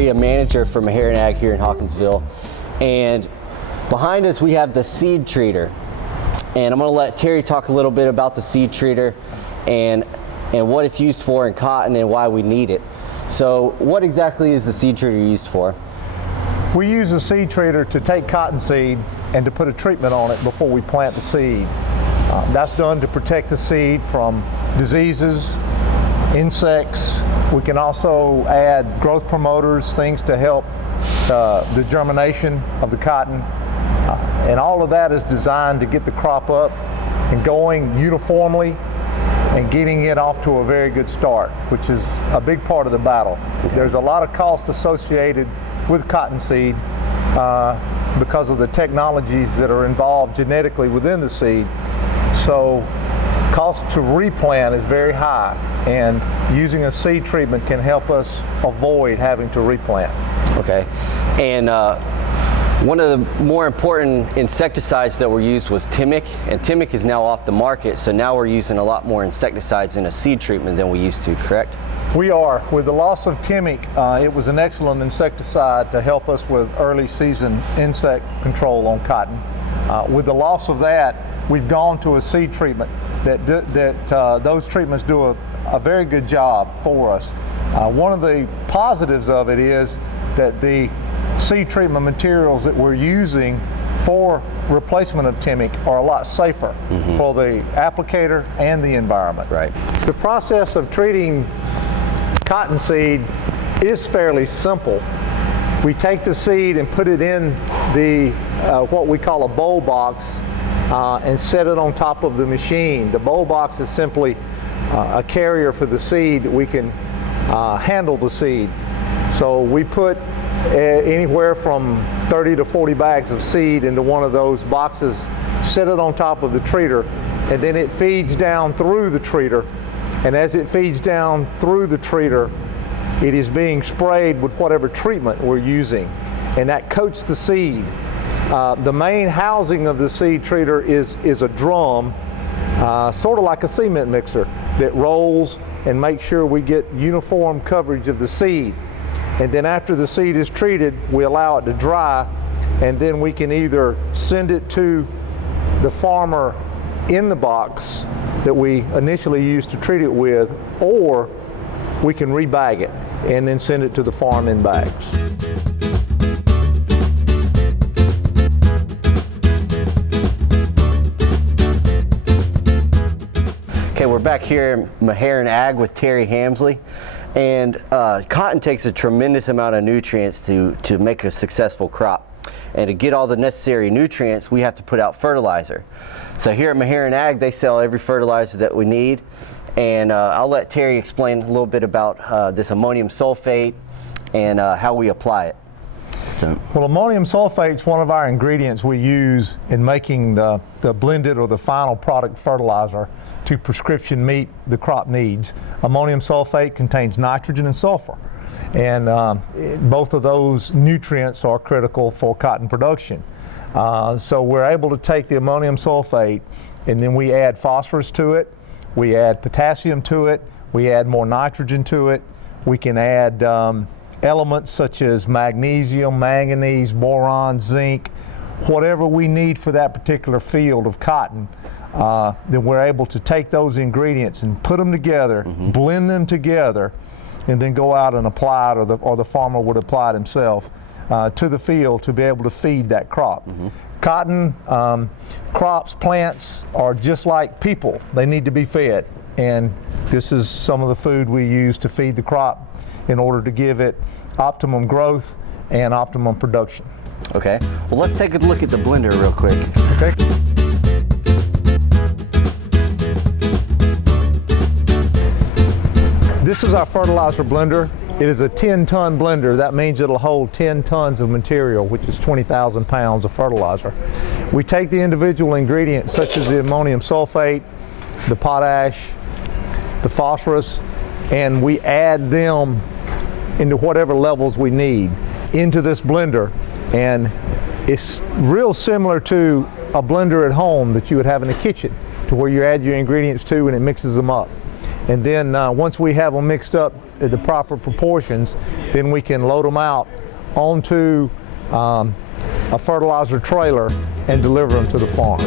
Terry, a manager for Maher & Ag here in Hawkinsville, and behind us we have the seed treater. And I'm going to let Terry talk a little bit about the seed treater and what it's used for in cotton and why we need it. So what exactly is the seed treater used for? We use a seed treater to take cotton seed and to put a treatment on it before we plant the seed. That's done to protect the seed from diseases, insects. We can also add growth promoters, things to help the germination of the cotton. And all of that is designed to get the crop up and going uniformly and getting it off to a very good start, which is a big part of the battle. Okay. There's a lot of cost associated with cottonseed because of the technologies that are involved genetically within the seed. So cost to replant is very high, and using a seed treatment can help us avoid having to replant. Okay, and one of the more important insecticides that were used was Timic, and Timic is now off the market, so now we're using a lot more insecticides in a seed treatment than we used to, correct? We are. With the loss of Timic, it was an excellent insecticide to help us with early season insect control on cotton. With the loss of that, we've gone to a seed treatment that those treatments do a very good job for us. One of the positives of it is that the seed treatment materials that we're using for replacement of Timic are a lot safer for the applicator and the environment. Right. The process of treating cottonseed is fairly simple. We take the seed and put it in the what we call a bowl box and set it on top of the machine. The bowl box is simply a carrier for the seed that we can handle the seed. So we put anywhere from 30 to 40 bags of seed into one of those boxes, set it on top of the treater, and then it feeds down through the treater. And as it feeds down through the treater, it is being sprayed with whatever treatment we're using, and that coats the seed. The main housing of the seed treater is a drum, sort of like a cement mixer, that rolls and makes sure we get uniform coverage of the seed. And then after the seed is treated, we allow it to dry, and then we can either send it to the farmer in the box that we initially used to treat it with, or we can rebag it and then send it to the farm in bags. Okay, we're back here at Maher & Ag with Terry Hamsley. And cotton takes a tremendous amount of nutrients to make a successful crop. And to get all the necessary nutrients, we have to put out fertilizer. So here at Maher & Ag, they sell every fertilizer that we need. And I'll let Terry explain a little bit about this ammonium sulfate and how we apply it. Well, ammonium sulfate is one of our ingredients we use in making the blended or the final product fertilizer to prescription meet the crop needs. Ammonium sulfate contains nitrogen and sulfur, and both of those nutrients are critical for cotton production. So we're able to take the ammonium sulfate and then we add phosphorus to it, we add potassium to it, we add more nitrogen to it, we can add elements such as magnesium, manganese, boron, zinc, whatever we need for that particular field of cotton. Then we're able to take those ingredients and put them together, blend them together, and then go out and apply it, or the farmer would apply it himself to the field to be able to feed that crop. Cotton crops, plants are just like people. They need to be fed, and this is some of the food we use to feed the crop in order to give it optimum growth and optimum production. Okay, well, let's take a look at the blender real quick. Okay. This is our fertilizer blender. It is a 10-ton blender. That means it'll hold 10 tons of material, which is 20,000 pounds of fertilizer. We take the individual ingredients such as the ammonium sulfate, the potash, the phosphorus, and we add them into whatever levels we need into this blender. And it's real similar to a blender at home that you would have in the kitchen, to where you add your ingredients to and it mixes them up. And then once we have them mixed up at the proper proportions, then we can load them out onto a fertilizer trailer and deliver them to the farm.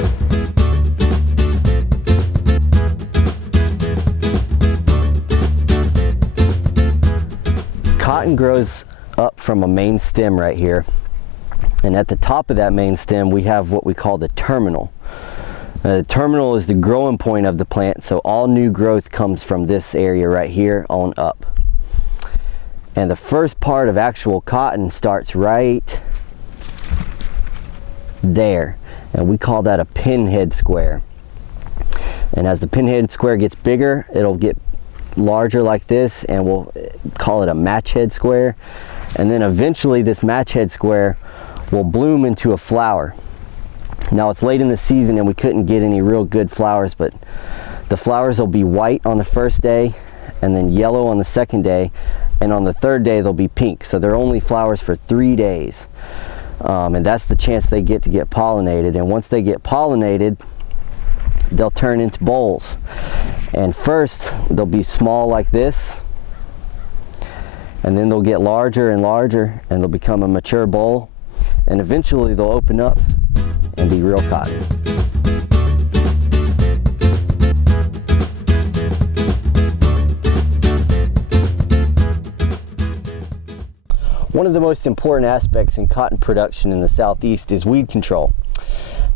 Cotton grows up from a main stem right here, and at the top of that main stem we have what we call the terminal. The terminal is the growing point of the plant, so all new growth comes from this area right here on up. And the first part of actual cotton starts right there, and we call that a pinhead square. And as the pinhead square gets bigger, it'll get larger like this, and we'll call it a match head square. And then eventually this match head square will bloom into a flower. Now it's late in the season and we couldn't get any real good flowers, but the flowers will be white on the first day, and then yellow on the second day, and on the third day they'll be pink. So they're only flowers for 3 days. And that's the chance they get to get pollinated. And once they get pollinated, they'll turn into bolls. And first they'll be small like this, and then they'll get larger and larger, and they'll become a mature boll, and eventually they'll open up and be real cotton. One of the most important aspects in cotton production in the Southeast is weed control.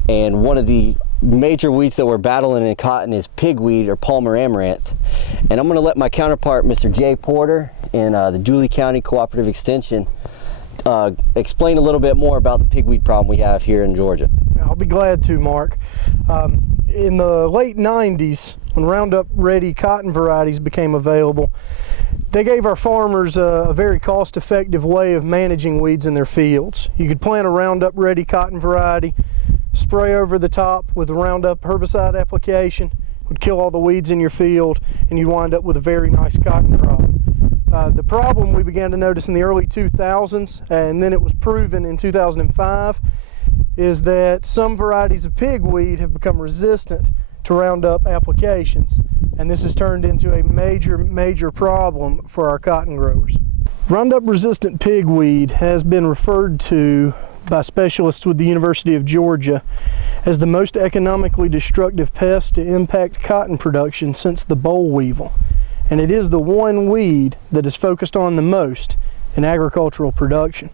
And one of the major weeds that we're battling in cotton is pigweed, or Palmer amaranth. And I'm going to let my counterpart, Mr. Jay Porter, in the Dooley County Cooperative Extension, explain a little bit more about the pigweed problem we have here in Georgia. I'll be glad to, Mark. In the late 90s, when Roundup Ready cotton varieties became available, they gave our farmers a very cost-effective way of managing weeds in their fields. You could plant a Roundup Ready cotton variety, spray over the top with a Roundup herbicide application, would kill all the weeds in your field, and you wind up with a very nice cotton crop. The problem we began to notice in the early 2000s, and then it was proven in 2005, is that some varieties of pigweed have become resistant to Roundup applications, and this has turned into a major problem for our cotton growers. Roundup resistant pigweed has been referred to by specialists with the University of Georgia as the most economically destructive pest to impact cotton production since the boll weevil, and it is the one weed that is focused on the most in agricultural production.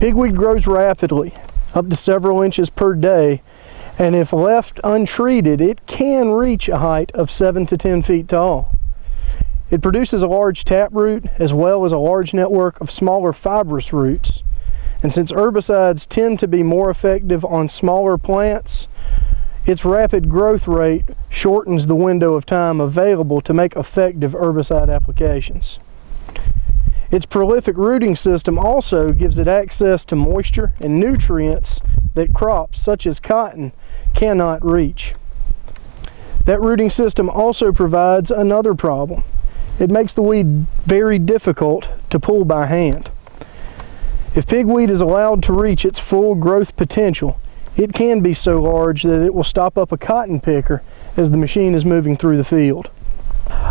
Pigweed grows rapidly, up to several inches per day, and if left untreated, it can reach a height of 7 to 10 feet tall. It produces a large taproot as well as a large network of smaller fibrous roots. And since herbicides tend to be more effective on smaller plants, its rapid growth rate shortens the window of time available to make effective herbicide applications. Its prolific rooting system also gives it access to moisture and nutrients that crops such as cotton cannot reach. That rooting system also provides another problem. It makes the weed very difficult to pull by hand. If pigweed is allowed to reach its full growth potential, it can be so large that it will stop up a cotton picker as the machine is moving through the field.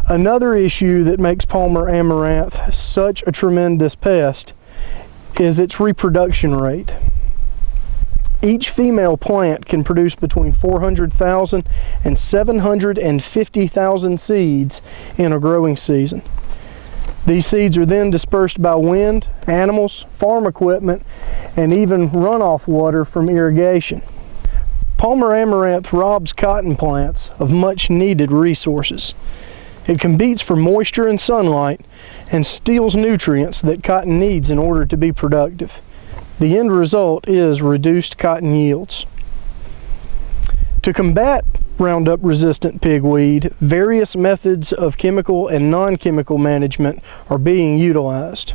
Another issue that makes Palmer amaranth such a tremendous pest is its reproduction rate. Each female plant can produce between 400,000 and 750,000 seeds in a growing season. These seeds are then dispersed by wind, animals, farm equipment, and even runoff water from irrigation. Palmer amaranth robs cotton plants of much needed resources. It competes for moisture and sunlight and steals nutrients that cotton needs in order to be productive. The end result is reduced cotton yields. To combat Roundup resistant pigweed, various methods of chemical and non-chemical management are being utilized.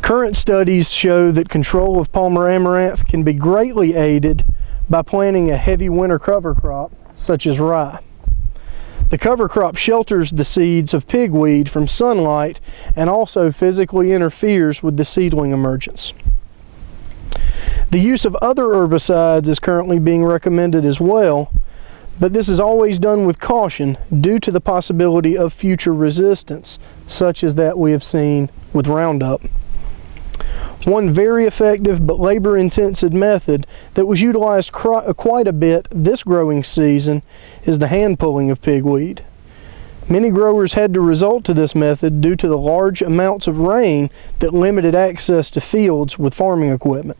Current studies show that control of Palmer amaranth can be greatly aided by planting a heavy winter cover crop such as rye. The cover crop shelters the seeds of pigweed from sunlight and also physically interferes with the seedling emergence. The use of other herbicides is currently being recommended as well, But this is always done with caution due to the possibility of future resistance, such as that we have seen with Roundup. One very effective but labor-intensive method that was utilized quite a bit this growing season is the hand pulling of pigweed. Many growers had to resort to this method due to the large amounts of rain that limited access to fields with farming equipment.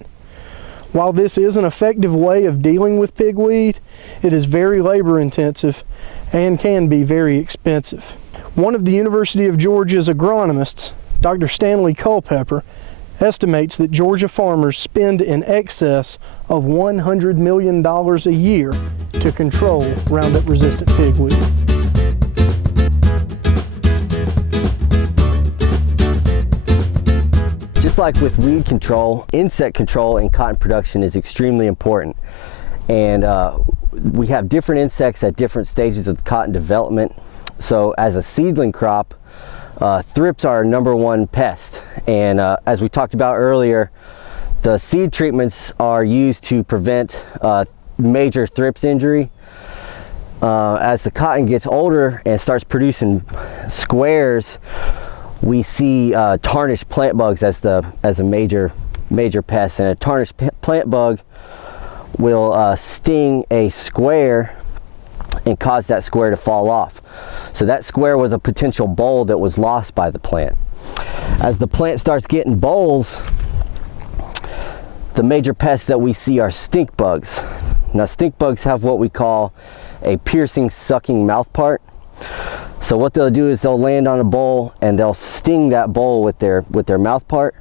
While this is an effective way of dealing with pigweed, it is very labor-intensive and can be very expensive. One of the University of Georgia's agronomists, Dr. Stanley Culpepper, estimates that Georgia farmers spend in excess of $100 million a year to control Roundup-resistant pigweed. Just like with weed control, insect control in cotton production is extremely important. And we have different insects at different stages of cotton development. So as a seedling crop, thrips are our #1 pest. And as we talked about earlier, the seed treatments are used to prevent major thrips injury. As the cotton gets older and starts producing squares, we see tarnished plant bugs as a major pest. And a tarnished plant bug will sting a square and cause that square to fall off. So that square was a potential boll that was lost by the plant. As the plant starts getting bolls, the major pests that we see are stink bugs. Now stink bugs have what we call a piercing, sucking mouth part. So what they'll do is they'll land on a boll and they'll sting that boll with their mouth part,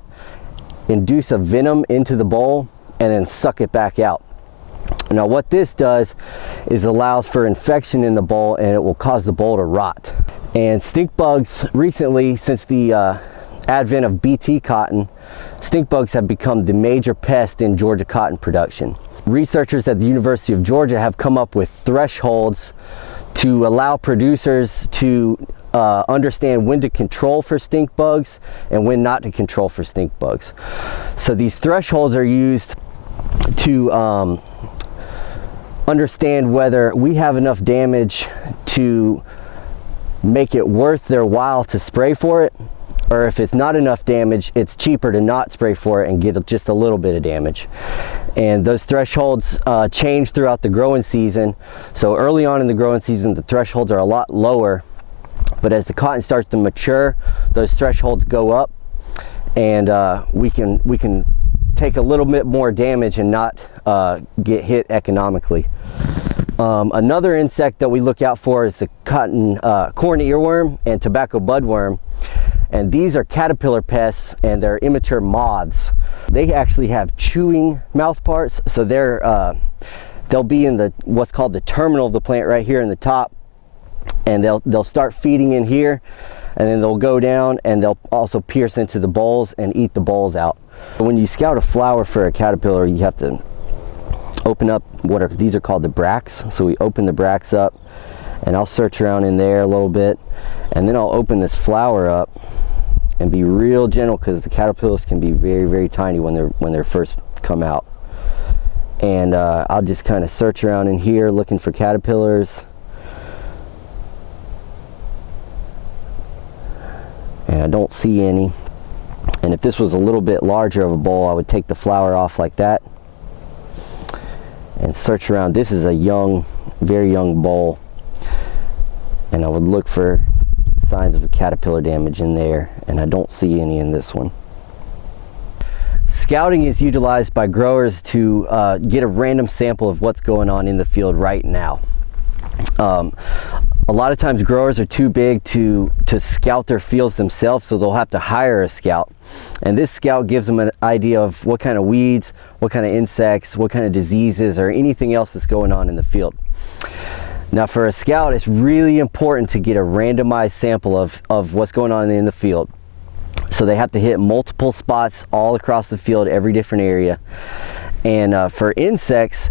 induce a venom into the boll, and then suck it back out. Now what this does is allows for infection in the boll, and it will cause the boll to rot. And stink bugs recently, since the advent of BT cotton, stink bugs have become the major pest in Georgia cotton production. Researchers at the University of Georgia have come up with thresholds to allow producers to understand when to control for stink bugs and when not to control for stink bugs. So these thresholds are used to understand whether we have enough damage to make it worth their while to spray for it, or if it's not enough damage, it's cheaper to not spray for it and get just a little bit of damage. And those thresholds change throughout the growing season. So early on in the growing season, the thresholds are a lot lower, but as the cotton starts to mature, those thresholds go up, and we can take a little bit more damage and not get hit economically. Another insect that we look out for is the corn earworm and tobacco budworm. And these are caterpillar pests, and they're immature moths. They actually have chewing mouth parts, so they'll be in what's called the terminal of the plant right here in the top, and they'll start feeding in here, and then they'll go down and they'll also pierce into the bolls and eat the bolls out. When you scout a flower for a caterpillar, you have to open up these are called the bracts. So we open the bracts up, and I'll search around in there a little bit, and then I'll open this flower up and be real gentle, because the caterpillars can be very, very tiny when they're first come out. And I'll just kind of search around in here looking for caterpillars. And I don't see any. And if this was a little bit larger of a boll, I would take the flower off like that and search around. This is a young, very young boll, and I would look for signs of a caterpillar damage in there, and I don't see any in this one. Scouting is utilized by growers to get a random sample of what's going on in the field right now. A lot of times growers are too big to scout their fields themselves, so they'll have to hire a scout. And this scout gives them an idea of what kind of weeds, what kind of insects, what kind of diseases, or anything else that's going on in the field. Now for a scout, it's really important to get a randomized sample of what's going on in the field. So they have to hit multiple spots all across the field, every different area. And for insects,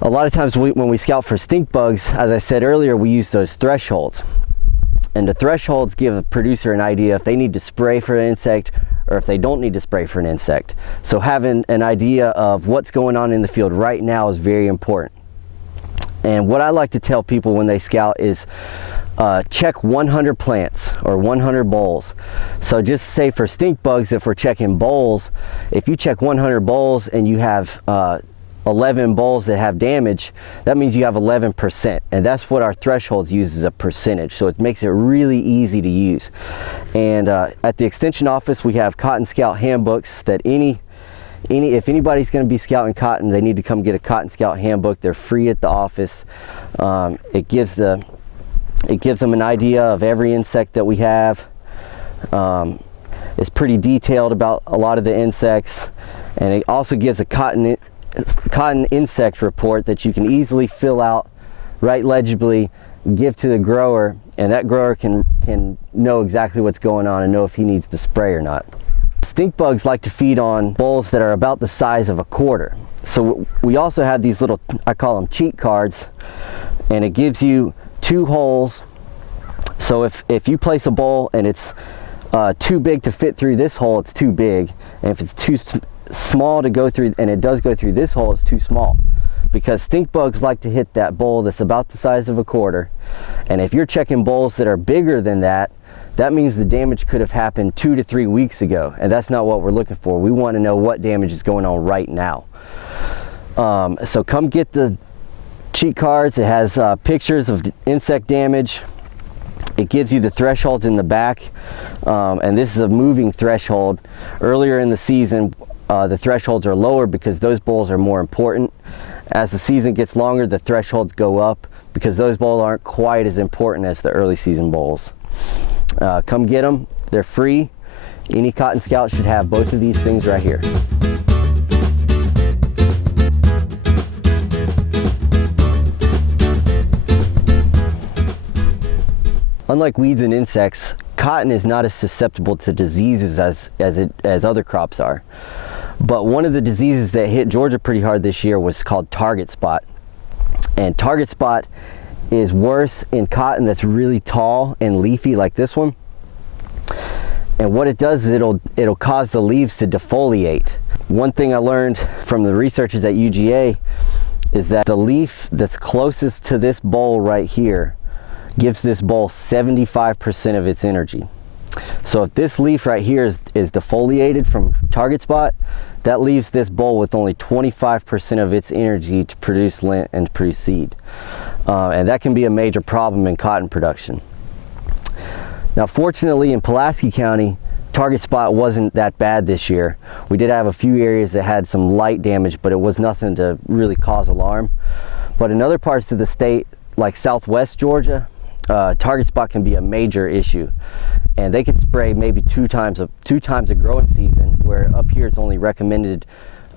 a lot of times when we scout for stink bugs, as I said earlier, we use those thresholds. And the thresholds give a producer an idea if they need to spray for an insect or if they don't need to spray for an insect. So having an idea of what's going on in the field right now is very important. And what I like to tell people when they scout is check 100 plants or 100 bolls. So just say for stink bugs, if we're checking bolls, if you check 100 bolls and you have 11 bolls that have damage, that means you have 11%, and that's what our thresholds use, as a percentage. So it makes it really easy to use. And at the extension office, we have Cotton Scout handbooks that if anybody's going to be scouting cotton, they need to come get a Cotton Scout handbook. They're free at the office. It gives them an idea of every insect that we have. It's pretty detailed about a lot of the insects, and it also gives a cotton insect report that you can easily fill out, write legibly, give to the grower, and that grower can know exactly what's going on and know if he needs to spray or not. Stink bugs like to feed on bolls that are about the size of a quarter. So we also have these little, I call them cheat cards, and it gives you 2 holes. So if you place a bowl and it's too big to fit through this hole, it's too big, and if it's too small to go through, and it does go through this hole, it's too small, because stink bugs like to hit that bowl that's about the size of a quarter. And if you're checking bowls that are bigger than that, that means the damage could have happened 2 to 3 weeks ago, and that's not what we're looking for. We want to know what damage is going on right now. So come get the cheat cards. It has pictures of insect damage. It gives you the thresholds in the back, and this is a moving threshold. Earlier in the season, the thresholds are lower because those bowls are more important. As the season gets longer, the thresholds go up because those bowls aren't quite as important as the early season bowls. Come get them. They're free. Any Cotton Scout should have both of these things right here. Unlike weeds and insects, cotton is not as susceptible to diseases as other crops are. But one of the diseases that hit Georgia pretty hard this year was called target spot. And target spot is worse in cotton that's really tall and leafy like this one. And what it does is it'll cause the leaves to defoliate. One thing I learned from the researchers at UGA is that the leaf that's closest to this bowl right here gives this bowl 75% of its energy. So if this leaf right here is defoliated from target spot, that leaves this bowl with only 25% of its energy to produce lint and to produce seed. And that can be a major problem in cotton production. Now fortunately in Pulaski County, target spot wasn't that bad this year. We did have a few areas that had some light damage, but it was nothing to really cause alarm. But in other parts of the state, like southwest Georgia, target spot can be a major issue, and they can spray maybe two times a growing season, where up here it's only recommended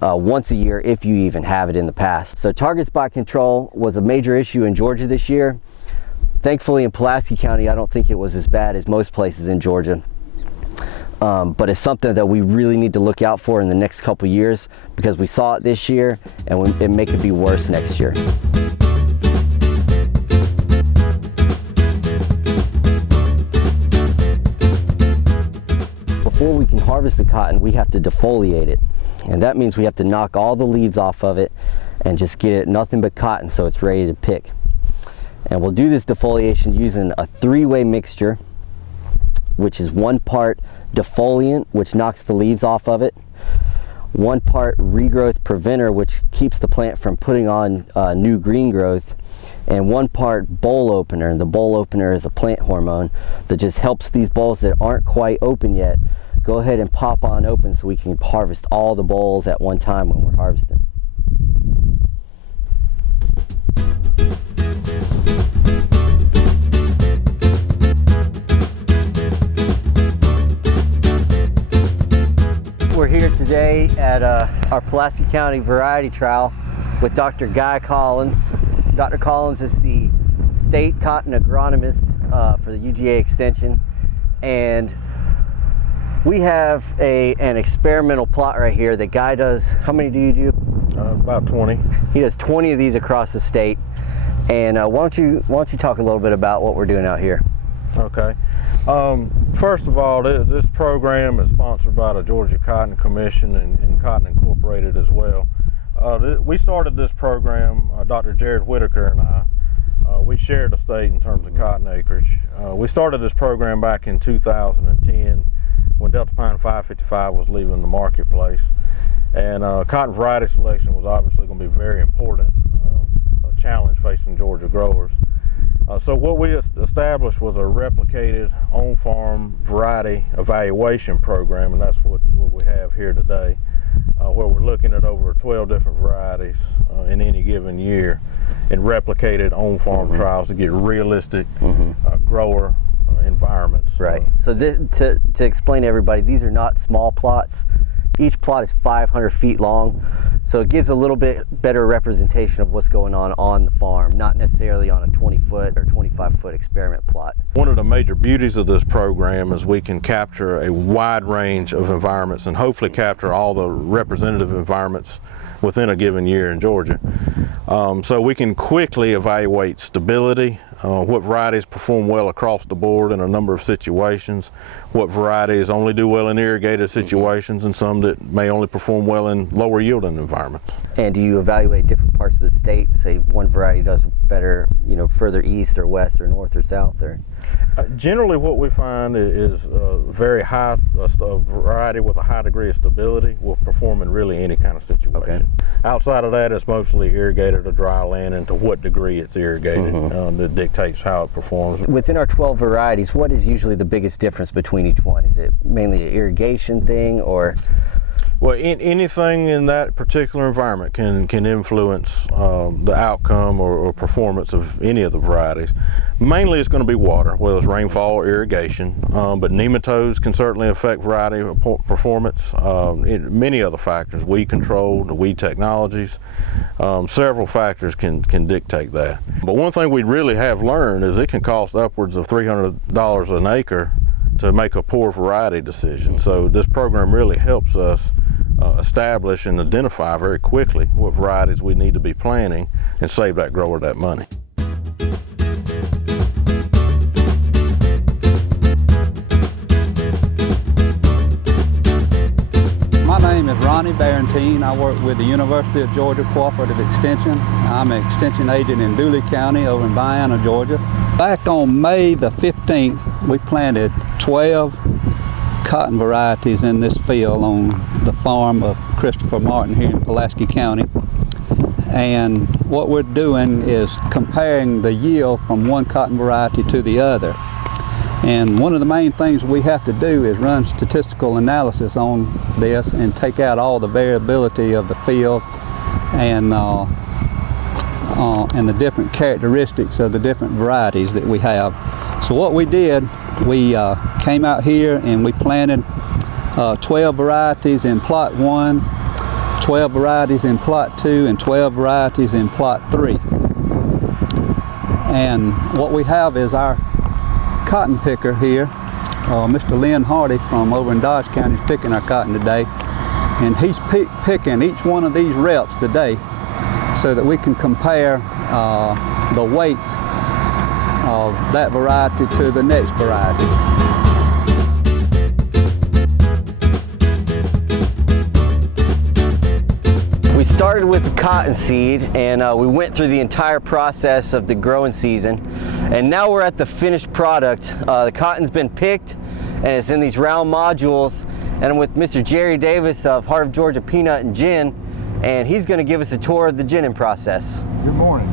once a year if you even have it in the past. So target spot control was a major issue in Georgia this year. Thankfully in Pulaski County, I don't think it was as bad as most places in Georgia, but it's something that we really need to look out for in the next couple years, because we saw it this year and it may could be worse next year. Before we can harvest the cotton, we have to defoliate it, and that means we have to knock all the leaves off of it and just get it nothing but cotton so it's ready to pick. And we'll do this defoliation using a 3-way mixture, which is 1 part defoliant, which knocks the leaves off of it, 1 part regrowth preventer, which keeps the plant from putting on new green growth, and 1 part boll opener. And the boll opener is a plant hormone that just helps these bolls that aren't quite open yet go ahead and pop on open so we can harvest all the bolls at one time when we're harvesting. We're here today at our Pulaski County variety trial with Dr. Guy Collins. Dr. Collins is the state cotton agronomist for the UGA extension, and we have an experimental plot right here that Guy does. How many do you do? About 20. He does 20 of these across the state. And why don't you talk a little bit about what we're doing out here? Okay. First of all, this program is sponsored by the Georgia Cotton Commission and Cotton Incorporated as well. We started this program, Dr. Jared Whitaker and I. We shared a state in terms of cotton acreage. We started this program back in 2010 when Delta Pine 555 was leaving the marketplace. And cotton variety selection was obviously going to be very important, a challenge facing Georgia growers. So what we established was a replicated on-farm variety evaluation program, and that's what we have here today, where we're looking at over 12 different varieties in any given year and replicated on-farm trials to get realistic grower environments. Right. So to explain to everybody, these are not small plots. Each plot is 500 feet long, so it gives a little bit better representation of what's going on the farm, not necessarily on a 20-foot or 25-foot experiment plot. One of the major beauties of this program is we can capture a wide range of environments and hopefully capture all the representative environments within a given year in Georgia. So we can quickly evaluate stability, what varieties perform well across the board in a number of situations, what varieties only do well in irrigated situations, and some that may only perform well in lower yielding environments. And do you evaluate different parts of the state? Say one variety does better, further east or west or north or south, or? Generally, what we find is very high, a variety with a high degree of stability will perform in really any kind of situation. Okay. Outside of that, it's mostly irrigated or dry land, and to what degree it's irrigated that dictates how it performs. Within our 12 varieties, what is usually the biggest difference between each one? Is it mainly an irrigation thing, or? Well, anything in that particular environment can influence the outcome or performance of any of the varieties. Mainly it's going to be water, whether it's rainfall or irrigation, but nematodes can certainly affect variety performance. Many other factors, weed control, the weed technologies, several factors can dictate that. But one thing we really have learned is it can cost upwards of $300 an acre to make a poor variety decision. So this program really helps us establish and identify very quickly what varieties we need to be planting and save that grower that money. My name is Ronnie Barentine. I work with the University of Georgia Cooperative Extension. I'm an extension agent in Dooley County over in Vienna, Georgia. Back on May the 15th, we planted 12 cotton varieties in this field on the farm of Christopher Martin here in Pulaski County. And what we're doing is comparing the yield from one cotton variety to the other. And one of the main things we have to do is run statistical analysis on this and take out all the variability of the field and the different characteristics of the different varieties that we have. So what we did, we came out here and we planted 12 varieties in plot 1, 12 varieties in plot 2, and 12 varieties in plot 3. And what we have is our cotton picker here, Mr. Lynn Hardy from over in Dodge County is picking our cotton today. And he's picking each one of these reps today so that we can compare the weight of that variety to the next variety. We started with the cotton seed, and we went through the entire process of the growing season, and now we're at the finished product. The cotton's been picked and it's in these round modules, and I'm with Mr. Jerry Davis of Heart of Georgia Peanut and Gin, and he's going to give us a tour of the ginning process. Good morning.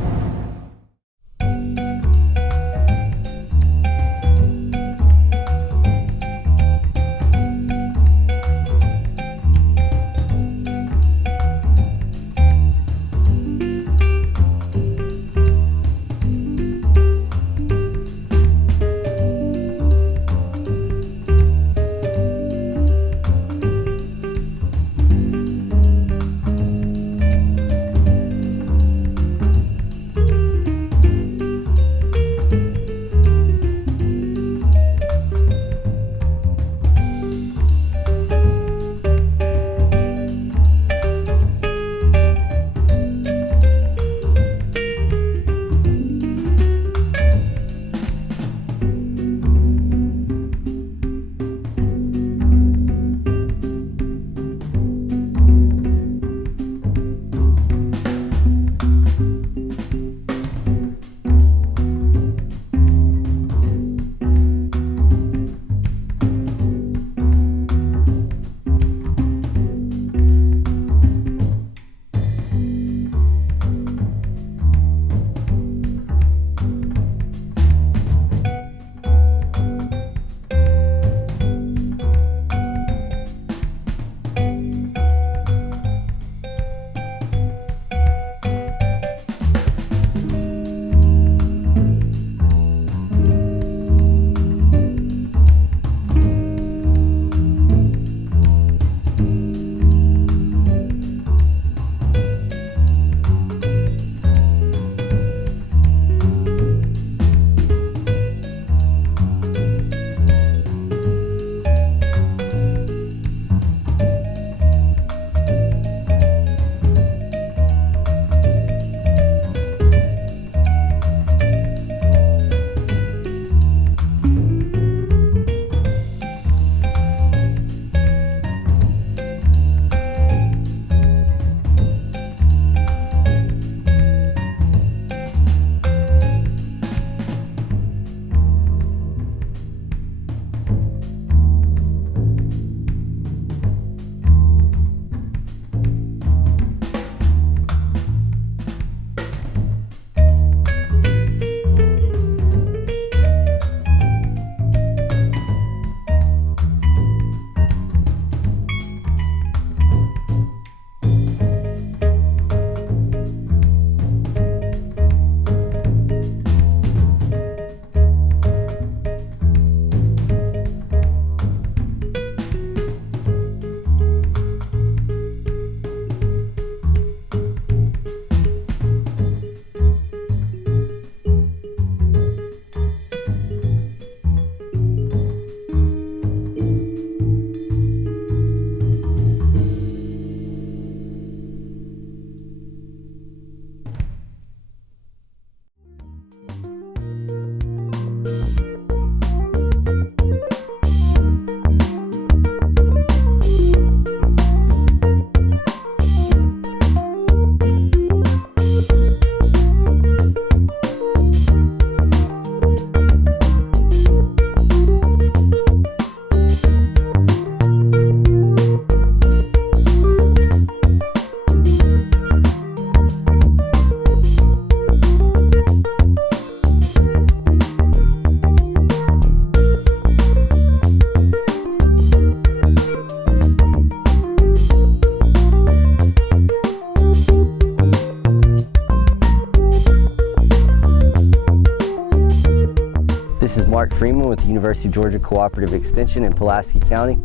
Freeman with the University of Georgia Cooperative Extension in Pulaski County.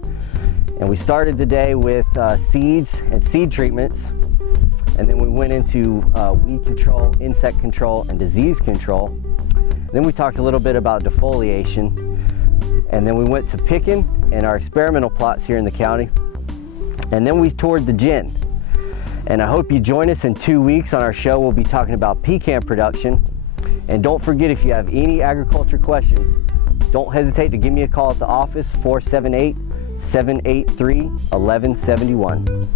And we started the day with seeds and seed treatments. And then we went into weed control, insect control, and disease control. Then we talked a little bit about defoliation. And then we went to picking and our experimental plots here in the county. And then we toured the gin. And I hope you join us in 2 weeks on our show. We'll be talking about pecan production. And don't forget, if you have any agriculture questions, don't hesitate to give me a call at the office, 478-783-1171.